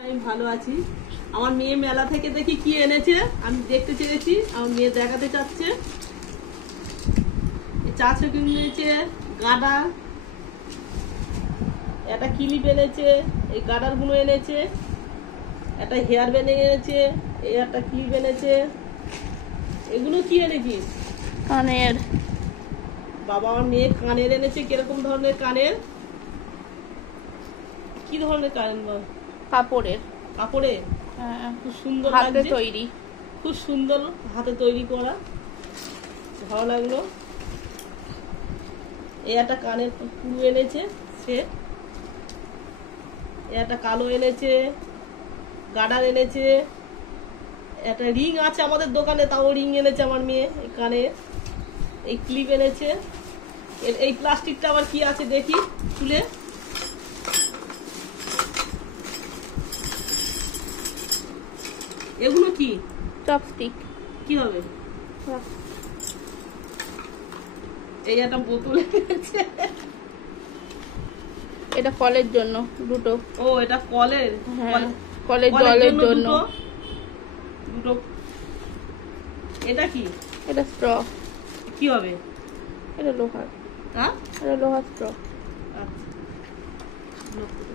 আমি ভালো আছি। আমার মেয়ে মেলা থেকে দেখি কি এনেছে, আমি দেখতে চেয়েছি, আমার মেয়ে দেখাতে চাচ্ছে। চারশো কিনেছে গাডা, একটা ক্লিপ এনেছে, এই গাডার গুলো এনেছে, একটা হেয়ার ব্যান্ড এনেছে, এই একটা ক্লিপ এনেছে। এগুলো কি এনেছিস? কানের। বাবা, আমার মেয়ে কানের এনেছে। কিরকম ধরনের কানের? কি ধরনের কানের বল? কাপড়ের। কাপড়ে? হ্যাঁ, খুব সুন্দর হাতে লাগছে। তৈরি। খুব সুন্দর হাতে তৈরি করা, ভালো লাগলো। এই একটা কানের পুরু এনেছে সেট, এই একটা কালো এনেছে, গার্ডার এনেছে, একটা রিং আছে আমাদের দোকানে, তাও রিং এনেছে আমার মেয়ে। এই কানে এই ক্লিপ এনেছে। এই প্লাস্টিকটা আবার কি আছে দেখি খুলে। এগুলো কি? চপস্টিক। কি হবে? এই একটা বোতল এনেছে। এটা কলের জন্য দুটো। ও, এটা কলের? হ্যাঁ, কলের জলের জন্য দুটো। এটা কি? এটা স্ট্র। কি হবে? এটা লোহার। হ্যাঁ, এটা লোহার স্ট্র। আচ্ছা।